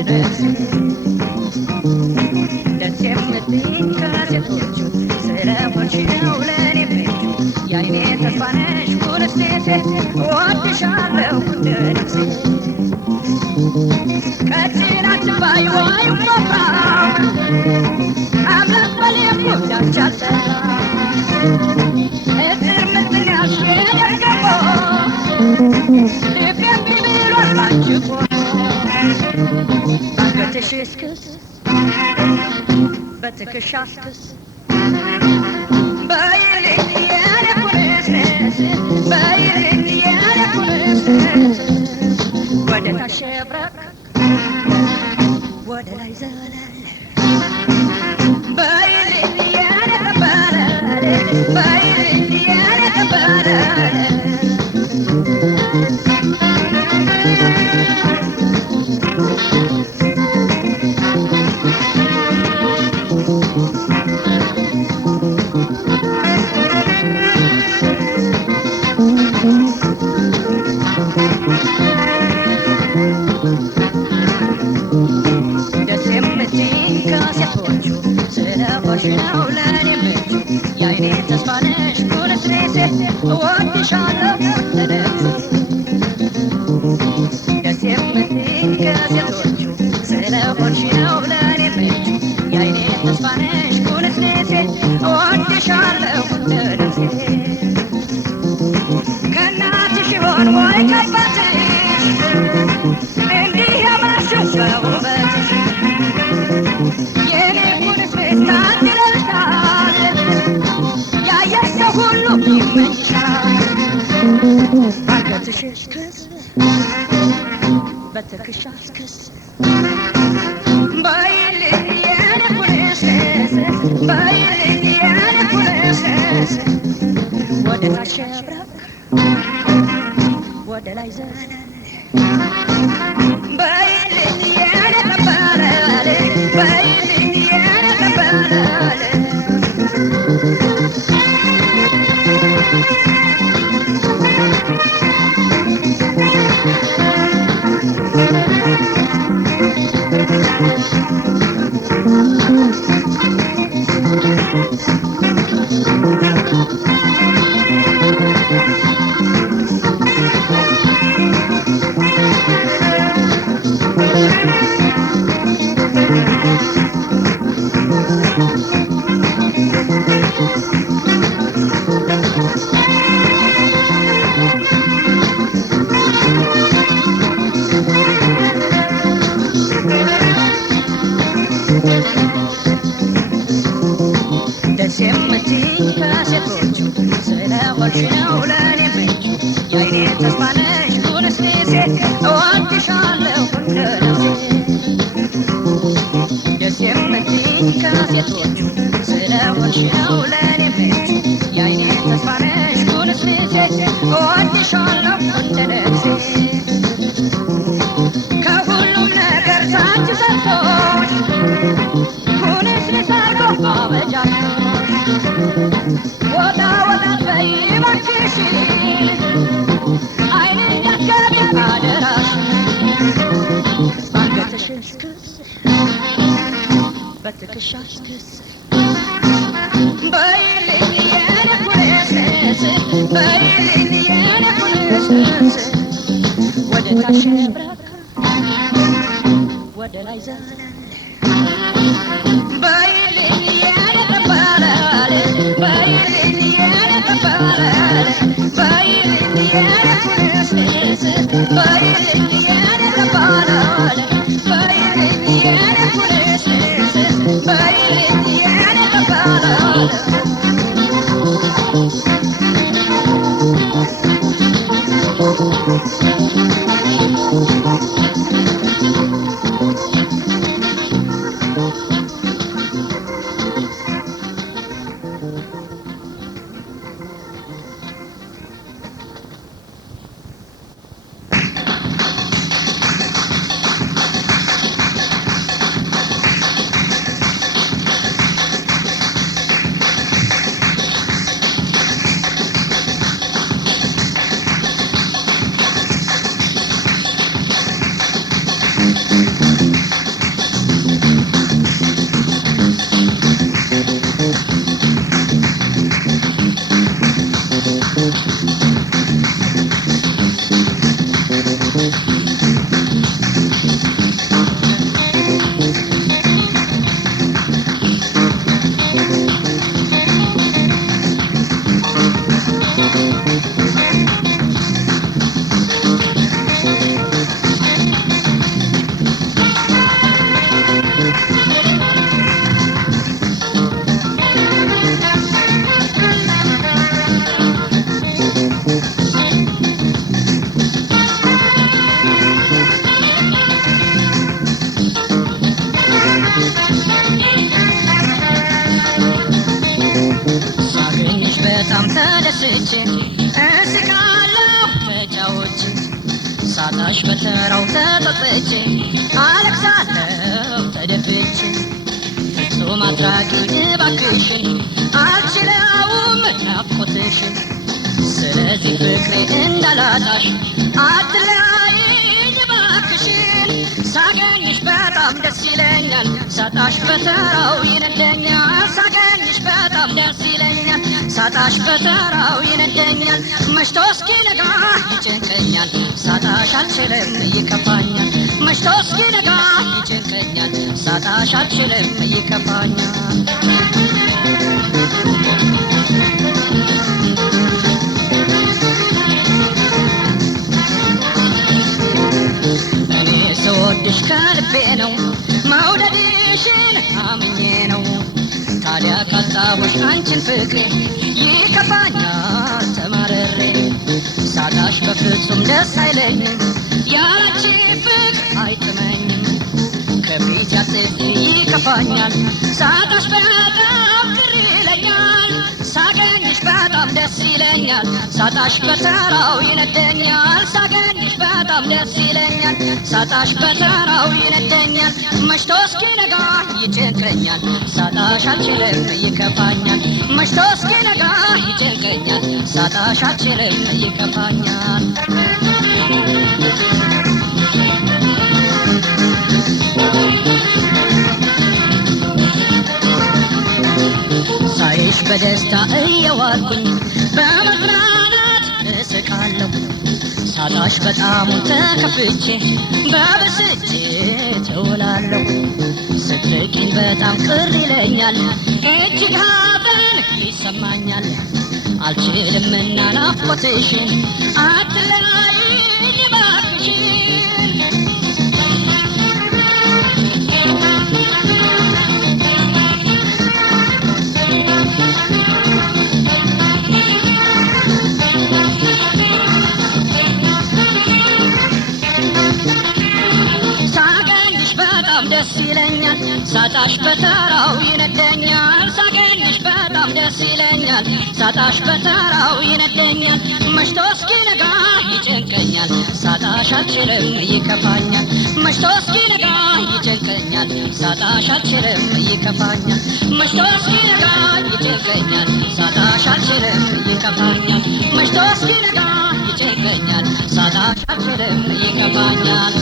ነፍሴ ደስ የምትይኝ ከሴቶቹ ስለሆንሽ ነው ለኔ ምቹ የዓይኔ ተስፋ ነሽ ኩንስቴ እወድሻለሁ እንደ ነፍሴ ቀጭን አትባይ ወይም ወፍራም አምላክ በልቡ ዳርቻ እጥር ምጥን ያልሽ የደገፎ ልቤም ብሏል ባንቺ እኮ አንገትሽ እስክስ በትከሻሽ ክስ በይልኝ የኔ ኩንስንስ በይልኝ የኔ ኩንስንስ ወደ ታች ሸብረቅ ወደ ላይ ዘለል በይልኝ የኔ ከበረል በይልኝ የኔ ከበረል ደስ የምትይኝ ከሴቶቹ ስለሆንሽ ነው ለኔ ምቹ የዓይኔ ተስፋ ነሽ ኩንስኔሴ እወድሻለሁ እንደ ነፍሴ ደስ የምትይኝ ከሴቶቹ ስለሆንሽ ነው ለኔ ምቹ የዓይኔ ተስፋ ነሽ ኩንስኔሴ እወድሻለሁ እንደ ነፍሴ ከእናትሽ ይሆን ወይ ከአባትሽ እንዲህ ያማርሽው በውበትሽ የኔ ኩንስኔስ ታድለሻል ያየሽ ሰው ሁሉ ይመኝሻል አንገትሽ እስክስ በትከሻሽ ክስ በይልኝ የኔ ኩንስኔስ በይልኝ የኔ ኩንስኔስ ወደ ታች ሸብረቅ ወደ ላይ ዘለል በይልኝ የኔ ከበረል በይልኝ የኔ ከበረል ደስ የምትይኝ ከሴቶቹ ስለሆንሽ ነው ለኔ ምቹ የዓይኔ ተስፋ ነሽ ኩንስኔሴ እወድሻለሁ እንደ ነፍሴ ደስ የምትይኝ ከሴቶቹ ስለሆንሽ ነው ለኔ ምቹ የዓይኔ ተስፋ ነሽ ኩንስኔሴ እወድሻለሁ እንደ ነፍሴ ከሁሉም ነገር ሳንቺ ሰጥቶሽ ኩንስኔስ አርጎ አበጃጆሽ ወጣ ወጣ በይ እባክሽ ዓይኔ እንዳትገቢ አደራሽ አንገትሽ እስክስ በትከሻሽ ክስ በይልኝ የኔ ኩንስንስ በይልኝ የኔ ኩንስንስ ወደ ታች ሸብረቅ ወደ ላይ ዘለል በይልኝ የኔ ከበረል በይልኝ የኔ ከበረል በይልኝ የኔ ኩንስንስ በይልኝ የኔ ከበረል በይልኝ የኔ ኩንስንስ በይልኝ የኔ ከበረል በብስጭት እስቃለሁ ተጫውቼ ሳጣሽ በተራው ተጠጥቼ አለቅሳለሁ ተደፍቼ ፍጹም አትራቂኝ እባክሽን አልችለውም ናፍቆትሽን ስለዚህ ፍቅሬ እንዳላጣሽ አትለያይኝ እባክሽን ሳገኝሽ በጣም ደስ ይለኛል ሳጣሽ በተራው ይነደኛል ሳገኝሽ በጣም ደስ ይለኛል ሳጣሽ በተራው ይነደኛል መሽቶ እስኪነጋ ይጨንቀኛል ሳጣሽ አልችልም ይከፋኛል መሽቶ እስኪነጋ ይጨንቀኛል ሳጣሽ አልችልም ይከፋኛል እኔ ስወድሽ ከልቤ ነው መውደድሽን አምኜ ነው ታዲያ ካጣሁሽ አንቺን ፍቅሬ ይከፋኛል ተማረሬ ሳጣሽ በፍጹም ደስ አይለኝም ያንቺ ፍቅር አይጥመኝም ከፊት ያጥፊ ይከፋኛል ሳጣሽ በጣም ቅር ይለኛል ሳገኝሽ በጣም ደስ ይለኛል ሳጣሽ በተራው ይነደኛል ሳገኝሽ በጣም ደስ ይለኛል ሳጣሽ በተራው ይነደኛል መሽቶ እስኪነጋ ይጨንቀኛል ሳጣሽ አልችልም ይከፋኛል መሽቶ እስኪነጋ ይጨንቀኛል ሳጣሽ አልችልም ይከፋኛል ሳይሽ በደስታ እየዋልኩኝ በመዝናናት እስቃለሁ ሳጣሽ በጣም ተከፍቼ በብስጭት እውላለሁ ስትርቂኝ በጣም ቅር ይለኛል እጅግ ሐዘን ይሰማኛል አልችልምና ናፍቆትሽን አትለያይኝ እባክሽን ደስ ይለኛል ሳጣሽ በተራው ይነደኛል ሳገኝሽ በጣም ደስ ይለኛል ሳጣሽ በተራው ይነደኛል መሽቶ እስኪነጋ ይጨንቀኛል ሳጣሽ አልችልም ይከፋኛል መሽቶ እስኪነጋ ይጨንቀኛል ሳጣሽ አልችልም ይከፋኛል መሽቶ እስኪነጋ ይጨንቀኛል ሳጣሽ አልችልም ይከፋኛል መሽቶ እስኪነጋ ይጨንቀኛል ሳጣሽ አልችልም ይከፋኛል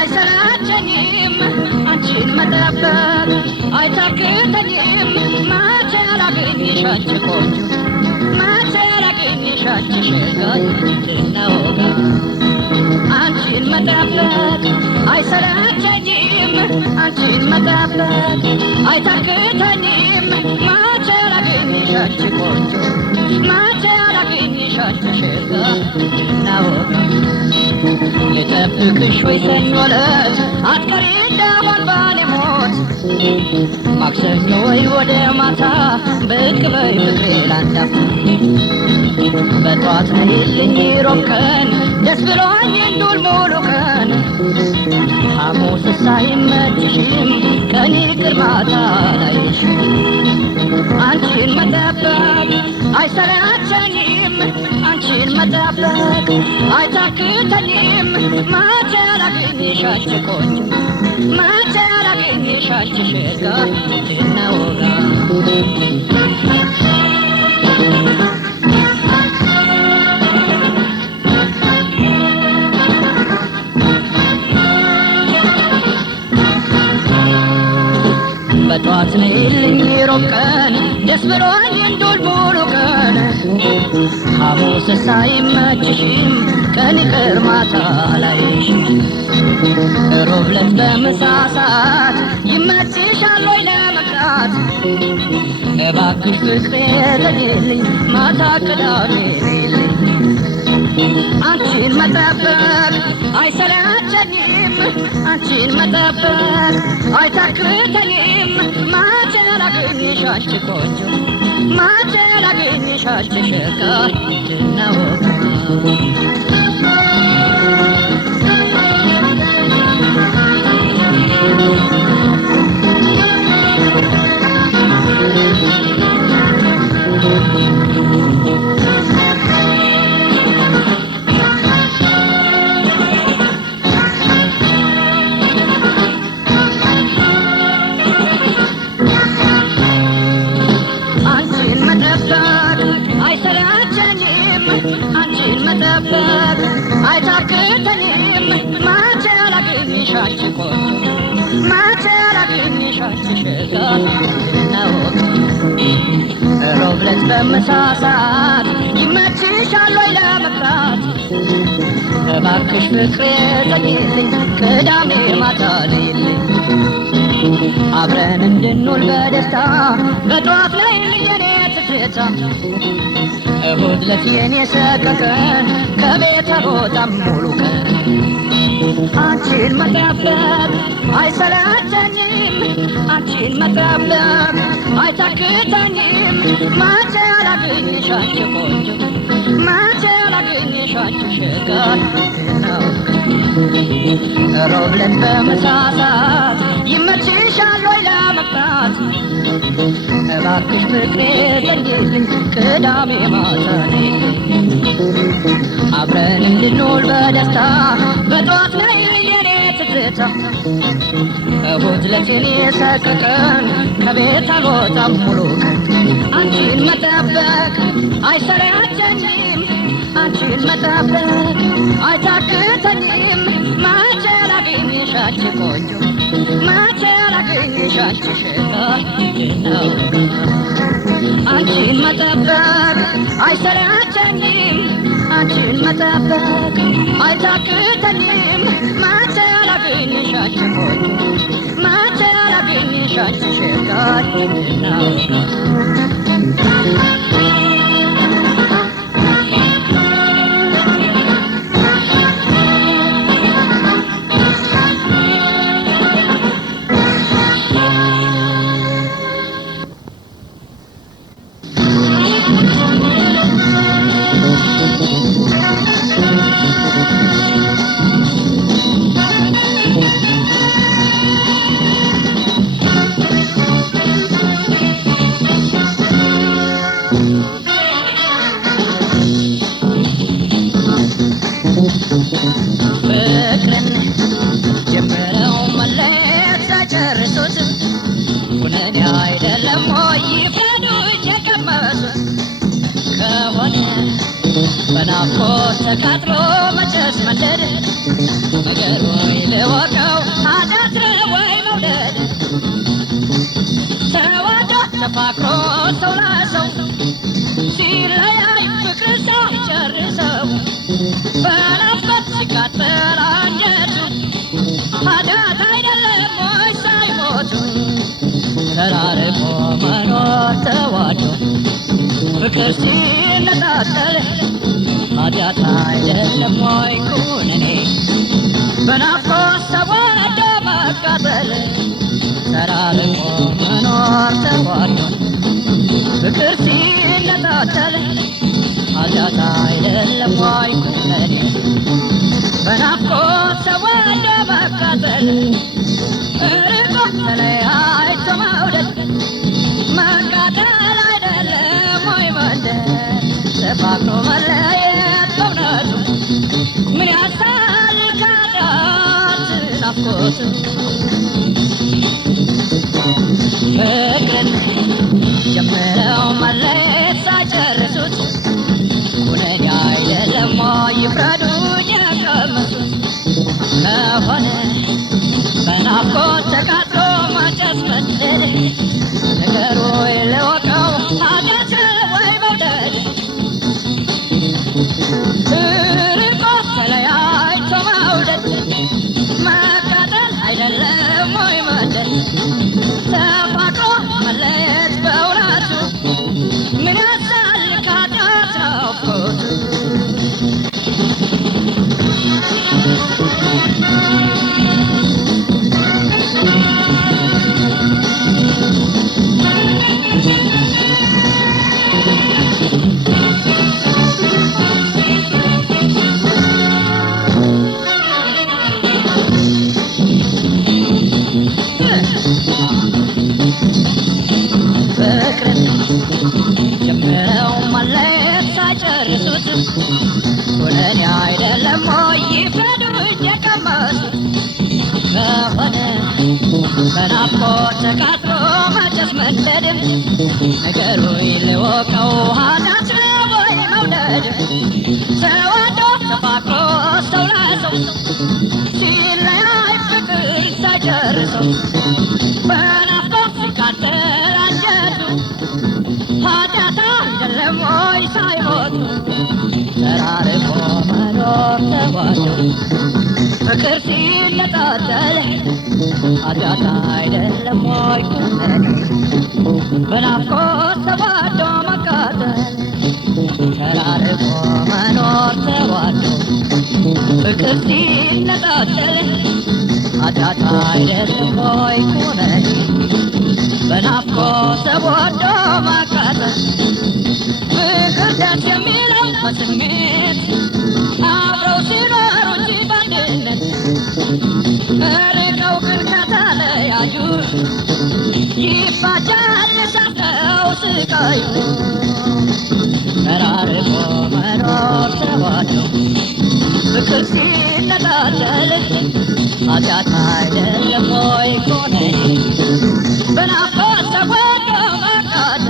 አይሰለቸኝም አንቺን መጠበቅ አይታክተኝም መቼ አላገኝሽ አንቺ ቆንጆ መቼ አላገኝሽ አንቺ ሸጋ ወጋ አንቺን መጠበቅ አይሰለቸኝም አንቺን መጠበቅ አይታክተኝም መቼ አላገኝሽ አንቺ ቆንጆ መቼ አላገኝሽ አንቺ ሸጋ ወጋ ልጠብቅሽ ወይ ሰኞ ዕለት አትቀሪ እንደሆን ባሌ ሞት ማክሰኞ ወይ ወደ ማታ ብቅ በይ ፍቅሬ ላንዳፍ በጧት ነይልኝ ሮብ ቀን ደስ ብሎኝ እንዱል ሙሉ ቀን ሐሙስ ሳይመችሽም ቀን ይቅር ማታ ላይሽ አንቺን መጠበቅ አይሰለቸኝም አንቺን መጠበቅ አይታክተኝም መቼ አላገኝሽ አንቺ ቆንጆ መቼ አላገኝሽ አንቺ ሸጋ ወጋ በጧት ነይልኝ ሮብ ቀን ደስ ብሎኝ እንዱል ሙሉ ቀን ሐሙስ ሳይመችሽም ቀን ይቅር ማታ ላይሽም ሮብ ዕለት በምሳ ሰዓት ይመችሻል ወይ ለመቅራት እባክሽ ፍቅሬ ተይልኝ ማታ ቅዳሜ ነይልኝ አንቺን መጠበቅ አይሰለቸኝም አንቺን መጠበቅ አይታክተኝም መቼ ላገኝሽ አንቺ ቆንጆ መቼ ላገኝሽ አንቺ ሸጋ እንድናወጋ አንቺን መጠበቅ አይታክተኝም መቼ ላገኝሽ አንቺ ቆንጆ መቼ ላገኝሽ አንቺ ሸጋ እንድናወጋ ሮብ ዕለት በምሳ ሰዓት ይመችሻል ወይ ለመቅራት እባክሽ ፍቅሬ ተይልኝ ቅዳሜ ማታ ነይልኝ አብረን እንድንውል በደስታ በጠዋት ነይልኝ የኔ ትዝታ እሁድ ዕለት የኔ ሰቀቀን ከቤት አልወጣም ሙሉ ቀን አንቺን መጠበቅ አይሰለቸኝም አንቺን መጠበቅ አይታክተኝም መቼ ላገኝሽ አንቺ ቆንጆ መቼ ላገኝሽ አንቺ ሸጋ ሮብ ዕለት በምሳ ሰዓት ይመችሻል ወይ ለመቅራት እባክሽ ፍቅሬ ተይልኝ ቅዳሜ ማታ ነይልኝ አብረን እንድንውል በደስታ በጠዋት ነይልኝ የኔ ትዝታ እሁድ ዕለት የኔ ሰቀቀን ከቤት አልወጣም ሙሉ ቀን አንቺን መጠበቅ አይሰለቸኝም አንቺን መጠበቅ አይታክተኝም መቼ ላገኝሽ አንቺ ቆንጆ መቼ ላገኝሽ አንቺ ሸጋ እንድናወጋ አንቺን መጠበቅ አይሰለቸኝም አንቺን መጠበቅ አይታክተኝም መቼ ላገኝሽ አንቺ ቆንጆ መቼ ላገኝሽ አንቺ ሸጋ እንድናወጋ ፍቅርን ጀምረው መለየት ሳይጨርሱት ኩነኔ አይደለም ወይ ይፍረዱኝ የቀመሱት ከሆነ በናፍቆት ተቃጥሎ መጨስ መንደድ ነገር ወይ ልወቀው ኃጢአት ነው ወይ መውደድ ተዋዶ ተፋቅሮ ሰው ለሰው ሲለያይ ፍቅር ሳይጨርሰው በናፍቆት ሲቃጠል አንጀቱ ኃጢአት አይደለም ወይ ሳይሞቱ ተራርቆ መኖር ተዋዶ ፍቅር ሲነጣጠል ኃጢአት አይደለም ወይ ኩነኔ በናፍቆት ተዋዶ መቃጠል ተራርቆ መኖር ተዋዶ ፍቅር ሲነጣጠል ኃጢአት አይደለም ወይ ኩነኔ በናፍቆት ተዋዶ መቃጠል ርቆ ተለያይቶ መውደድ መቃጠል አይደለም ወይ መንደድ ተፋቅሮ መለየት በእውነቱ ምን ያሳል ከኃጢአት ናፍቆት ፍቅርን ጀምረው መለየት ሳይጨርሱት ኩነኔ አይደለም ወይ ይፍረዱኝ የቀመሱት ከሆነ በናፍቆት ተቃጥሎ ማጨስ መንደድ ነገሩ ልወቀው በናፍቆት ተቃጥሎ መጨስ መንደድ ነገሩ ይለወቀው ኃጢአት ነው ወይ መውደድ ተዋዶ ተፋቅሮ ሰው ለሰው ሲለያይ ፍቅር ሳይጨርሰው በናፍቆት ሲቃጠል አንጀቱ ኃጢአት አይደለም ወይ ሳይሞቱ ተራርቆ መኖር ተዋዶ ፍቅር ሲነጣጠል ኃጢአት አይደለም ወይ ኩነኔ በናፍቆት ተዋዶ መቃጠል ተራርቆ መኖር ተዋዶ ፍቅር ሲነጣጠል ኃጢአት አይደለም ወይ ኩነኔ በናፍቆት ተዋዶ መቃጠል ፍቅር ደስ የሚለው በስሜት አብረው ሲኖሩ እንጂ በአንድነት ርቀው ግን ከተለያዩ ይፋጃል ሳተው ስቃዩ ተራርቆ መኖር ተዋዶ ፍቅር ሲነጣጠል ኃጢአት አይደለም ወይ ኩነኔ በናፍቆት ተዋዶ መቃጠል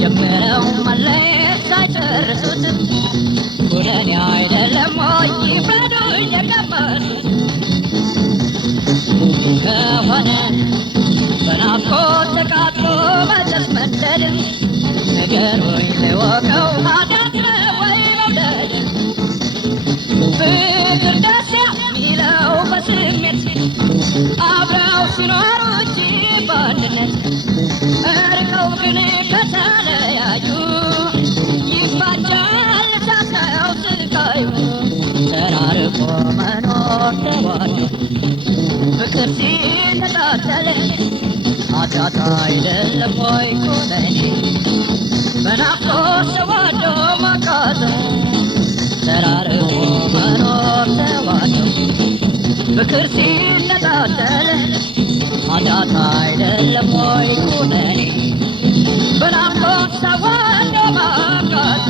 ጀምረው መለየት ሳይጨርሱት ኩነኔ አይደለም ወይ ይፍረዱኝ የቀመሱት ከሆነ በናፍቆት ተቃጥሎ መጨስ መንደድ ንገሩኝ ልወቀው ኃጢአት ነው ወይ መውደድ ፍቅር ደስ የሚለው በስሜት አብረው ሲኖሩ እንጂ በአንድነት እርቀው ግን ከተለያዩ ይፋጃል ሳተው ስቃዩ ተራርቆ መኖር ተዋዶ ፍቅር ሲነጣጠል ኃጢአት አይደለም ወይ ኩነኔ በናፍቆት ተዋዶ መቃጠል ተራርቆ መኖር ተዋዶ ፍቅር ሲነጣጠል ኃጢአት አይደለም ወይ ኩነኔ በናፍቆት ተዋዶ መቃጠል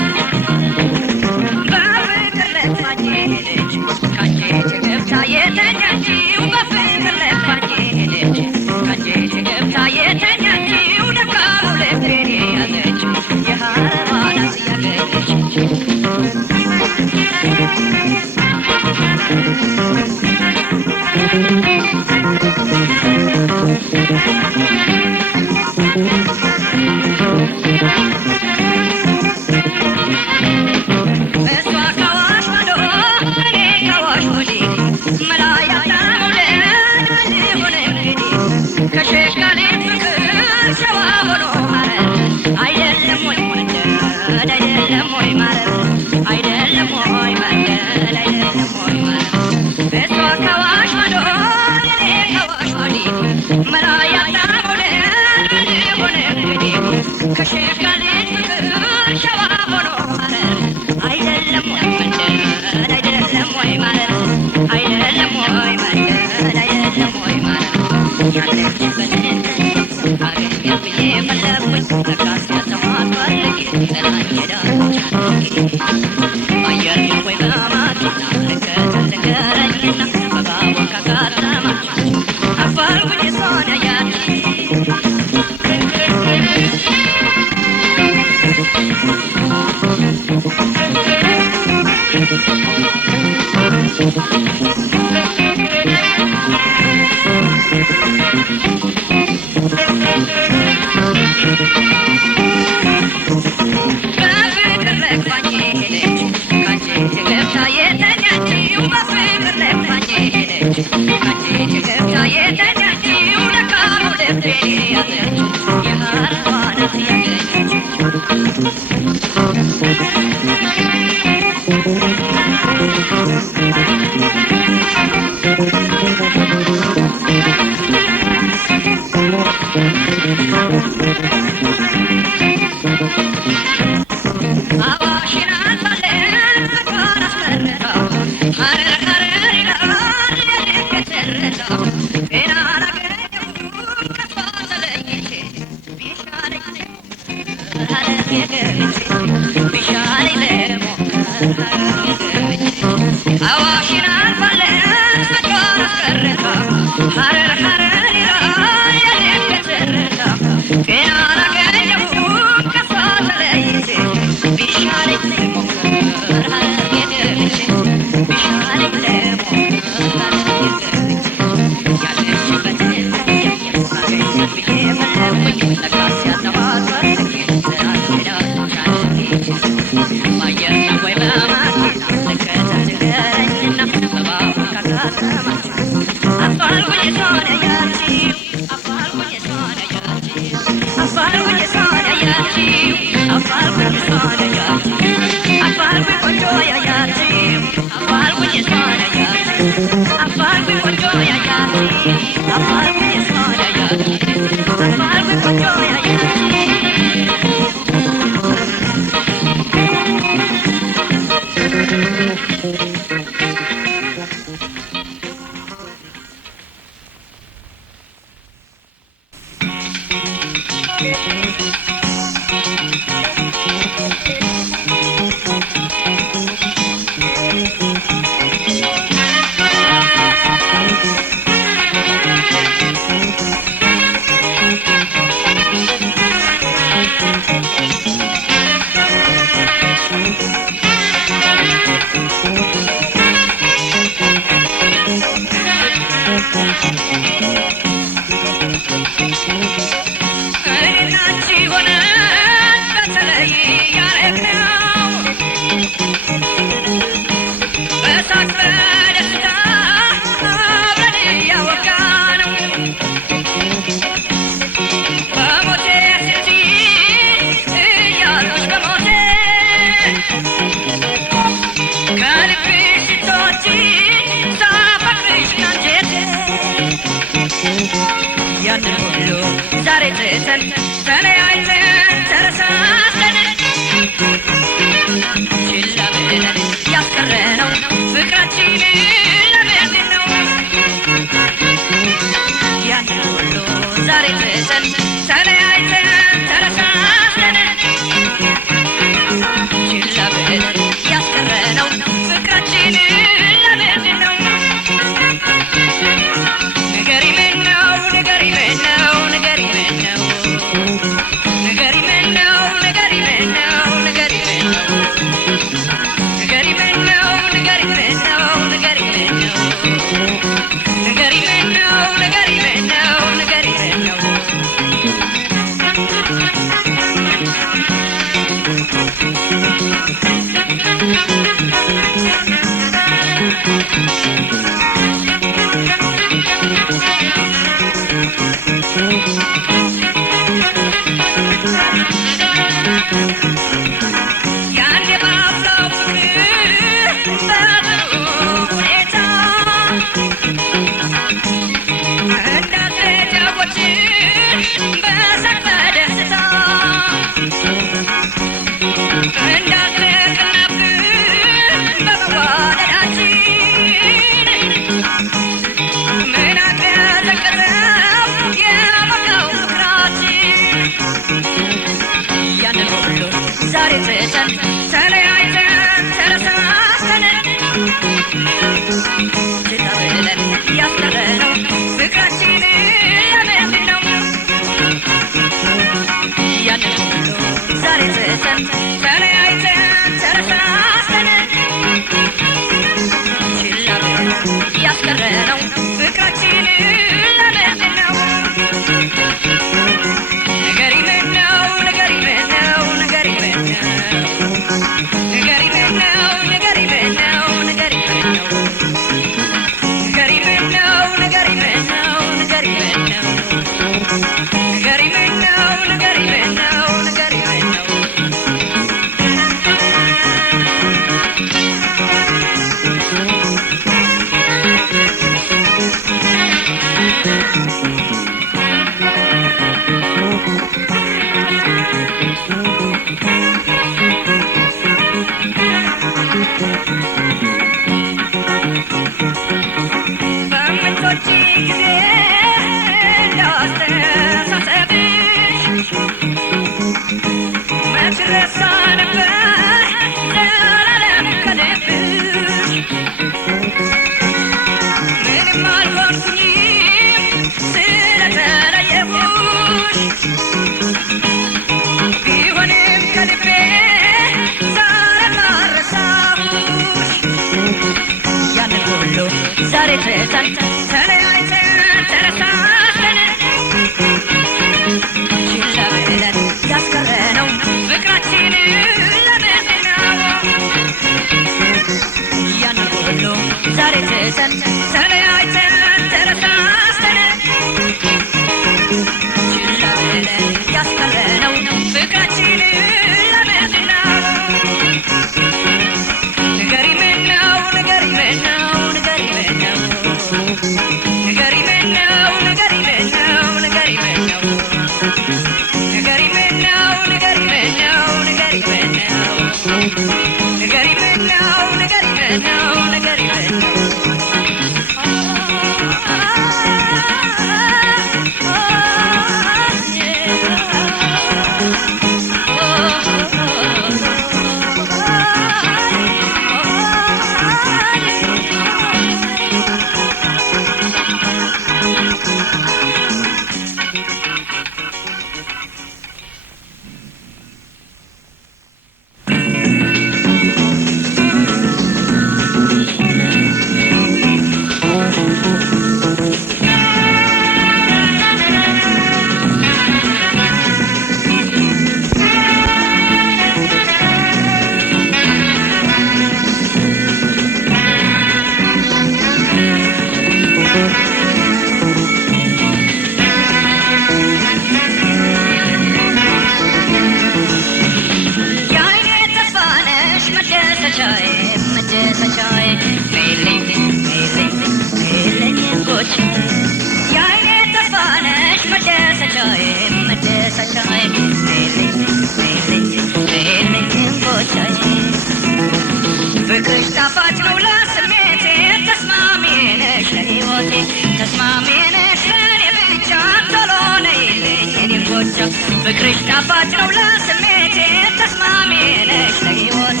ፍቅርሽ ጣፋጭ ነው ለስሜቴ ተስማሚ ነሽ ለሕይወቴ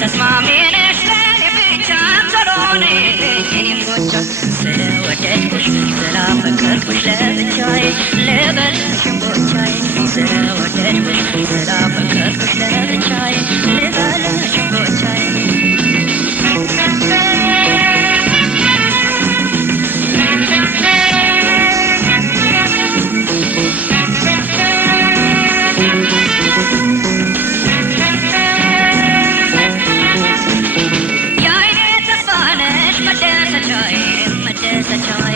ተስማሚ ነሽ ለኔ ብቻ ቶሎ ነይልኝ የኔም ጎቻ ስለወደድኩሽ ስላፈቀርኩሽ ለብቻዬ ልበልሽም ጎቻዬ ስለወደድኩሽ ስላፈቀርኩሽ ለብቻዬ ልበልሽም ጎቻዬ መደሰቻዬ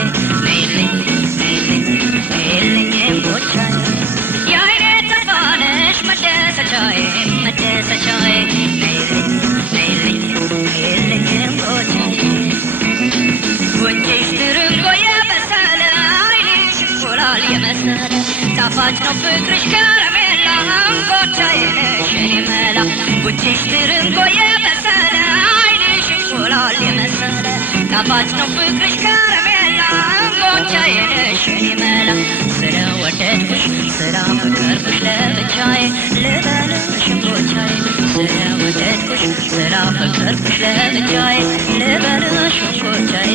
ጣፋጭ ነው ፍቅርሽ ከረሜላ አንጎቻዬ ነሽ የኔ መላ ጉንጭሽ ትርንጎ የመሰለ ዓይንሽ እንቁላል የመሰለ ጣፋጭ ነው ፍቅርሽ ከረሜላ አንጎቻዬ ነሽ የኔ መላ ስለወደድኩሽ ስላፈቀርኩሽ ለብቻዬ ልበልሽ እንጎቻዬ ስለወደድኩሽ ስላፈቀርኩሽ ለብቻዬ ልበልሽ እንጎቻዬ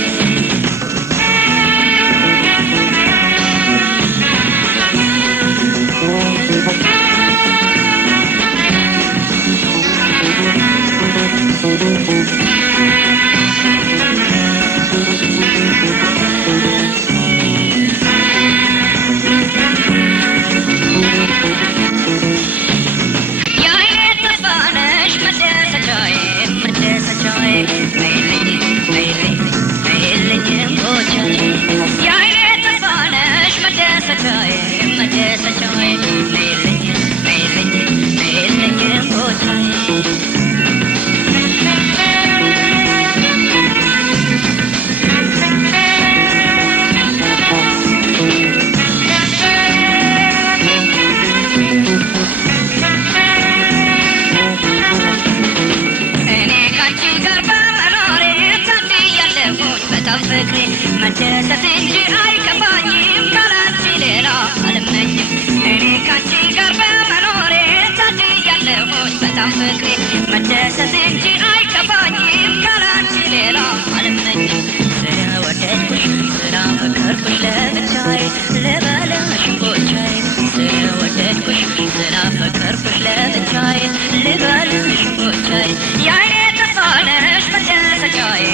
መደሰት እንጂ አይከፋኝም ካላንቺ ሌላ አልመኝም እኔ ካንቺ ጋር በመኖሬ ታድያለሁኝ በጣም ፍቅሬ መደሰት እንጂ አይከፋኝም ካላንቺ ሌላ አልመኝም ስለወደድኩሽ ስላፈቀርኩሽ ለብቻዬ ልበልሽ እንጎቻዬ ስለወደድኩሽ ስላፈቀርኩሽ ለብቻዬ ልበልሽ እንጎቻዬ የዓይኔ ተስፋ ነሽ መደሰቻዬ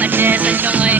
መደሰቻዬ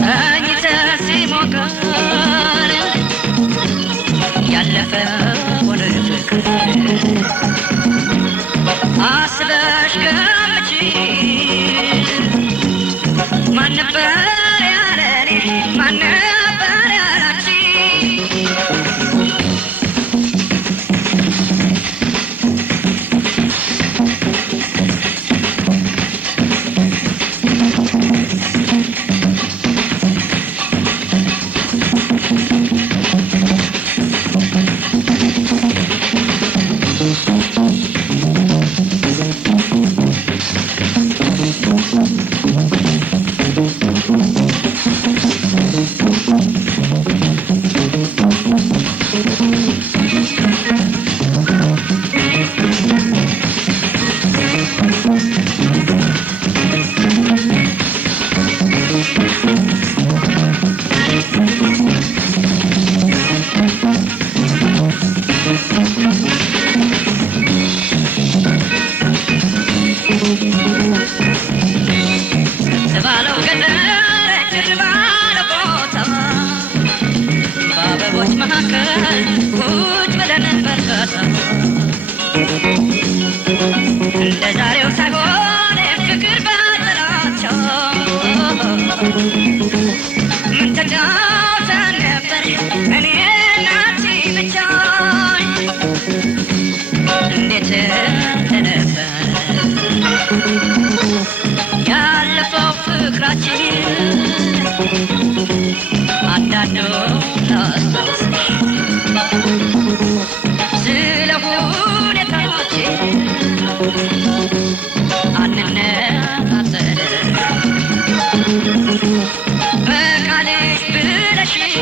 ተኝተህ ሲሞቀን ያለፈውን ፍቅር አስበሽ ገምቺ ማን ነበር ያለኔ ማን ነበር ያላንቺ ባለው ገጠር ባለው ቦታ በአበቦች መካከል ቁጭ ብለን በርካታ እንደ ዛሬው ሳይሆን ፍቅር ባጠላቸው ምን ተጫውተን ነበር እኔና አንቺ ብቻ እንዴት እንደነበር ያለፈው ፍቅራችን አንዳንዱ ላስታውስሽ ስለ ሁኔታዎች አንነጋገር በቃልሽ ብለሽኝ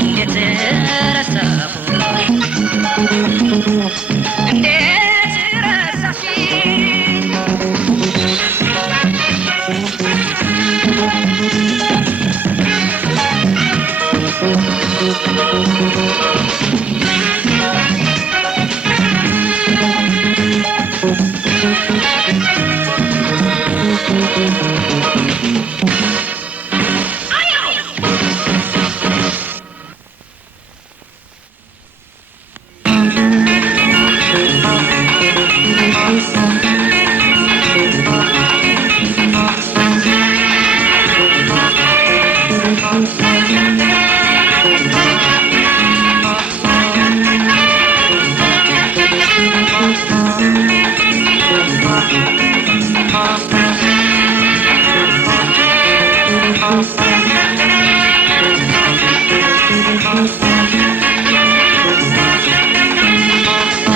እንዴት ረሳሁሽ እንዴት ረሳሽኝ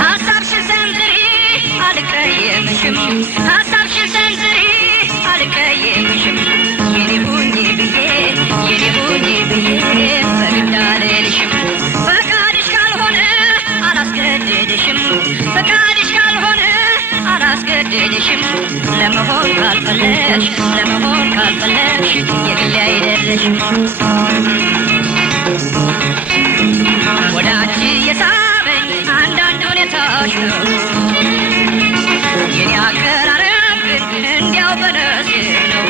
ሀሳብሽን ሰንዝሪ አልቀየምሽም ሀሳብሽን ሰንዝሪ አልቀየምሽም የኔ ሁኚ ብዬ በግድ አልልሽም ፈቃድሽ ካልሆነ አላስገድድሽም ፈቃድሽ ካልሆነ አላስገድድሽም ለመሆን ካልፈለግሽ የግሌ አይደለሽም ወደ አንቺ የሳበኝ አንዳንድ ሁኔታሽ ነው የኔ አቀራረብ ግን እንዲያው በነፍሴ ነው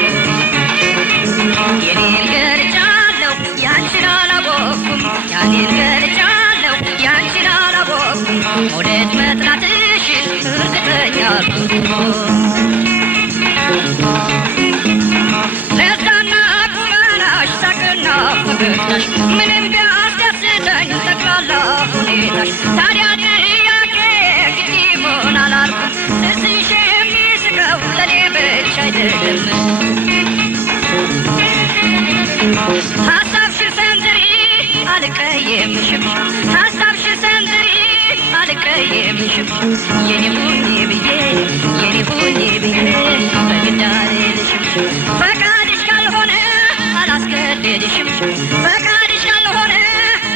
የኔን ገልጫለሁ ያንቺን አላወኩም ያኔን ገልጫለሁ ያንቺን አላወኩም መውደድ መጥላትሽን እርግጠኛ ለዛና ቁመናሽ ሳቅና ፈገግታሽ ምንም ቢያስደስተኝ ጠቅላላ ሁኔታሽ ታዲያ ጥያቄ ግድ ይሆን አላልኩም ትንሽ የሚስቀው ለኔ ብቻ አይደለም ሀሳብሽን ሰንዝሪ አልቀየምሽም ሀሳብሽን ሰንዝሪ አልቀየምሽም የኔ ሁኚ ብዬ በግድ አልልሽም ፈቃድሽ ካልሆነ አላስገድድሽም ፈቃድሽ ካልሆነ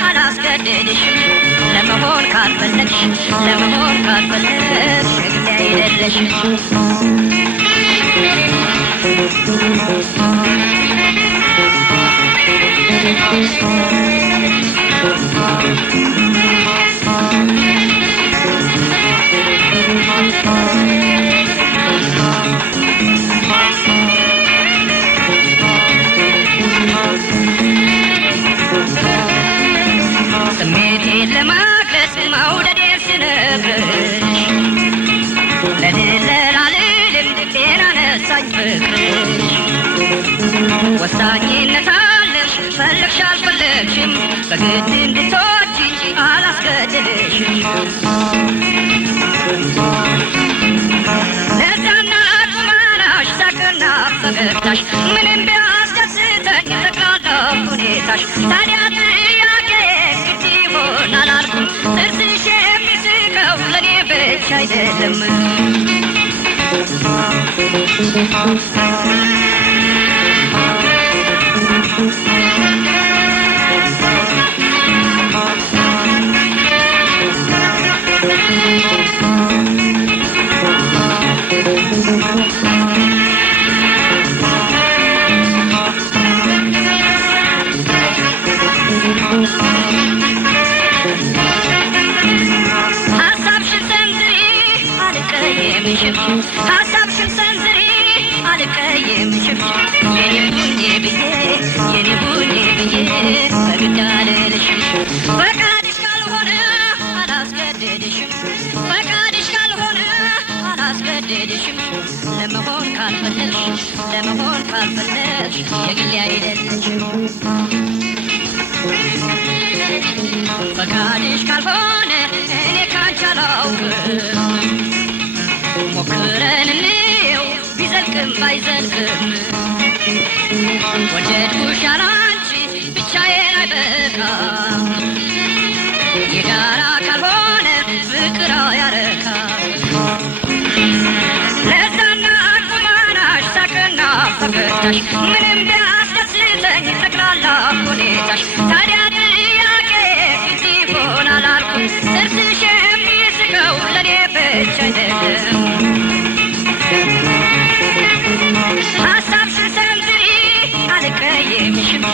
አላስገድድሽም ለመሆን ካልፈለግሽ ግድ አይደለሽም ወሳኝነት አለሽ ፈለግሽ አልፈለግሽም በግድ እንድትወጂ አላስገድድሽም ለዛና ቁመናሽ ሳቅና ፈገግታሽ ምንም ቢያስደስተኝ ጠቅላላ ሁኔታሽ ታዲያ ጥያቄ ግድ ይሆናል አልኩም ጥርስሽ የሚስቀው ለኔ ብቻ አይደለም ሀሳብሽን ሰንዝሪ አልቀየምሽም የኔ ሁኜ ብዬ በግድ አልልሽም ፈቃድሽ ካልሆነ አላስገድድሽም ለመሆን ካልፈለግሽ የግሌ አይደለሽም ፈቃድሽ ካልሆነ እኔ ካንቺ አላውቅም ሞክረን እንየው ቢዘልቅም ባይዘልቅም ወደድኩሽ ያለ አንቺ ብቻዬን አይበቃም የጋራ ካልሆነ ፍቅር አያረካም ለዛና ቁመናሽ ሳቅና ፈገግታሽ ምንም ቢያስደስተኝ ጠቅላላ ሁኔታሽ ታዲያ ጥያቄ ግድ ይሆናል አልኩኝ ጥርስሽ የሚስቀው ለኔ ብቻ አይደለም ሀሳብሽን ሰንዝሪ አልቀየምሽም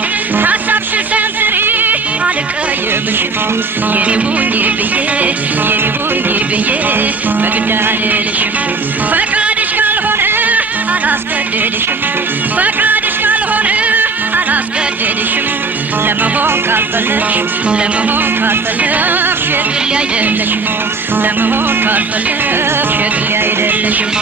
የኔ ሁኚ ብዬ በግድ አልልሽም ፈቃድሽ ካልሆነ አላስገድድሽም ለመሆን ካልፈለግሽ የግሌ አይደለሽም ለመሆን ካልፈለግሽ የግሌ አይደለሽም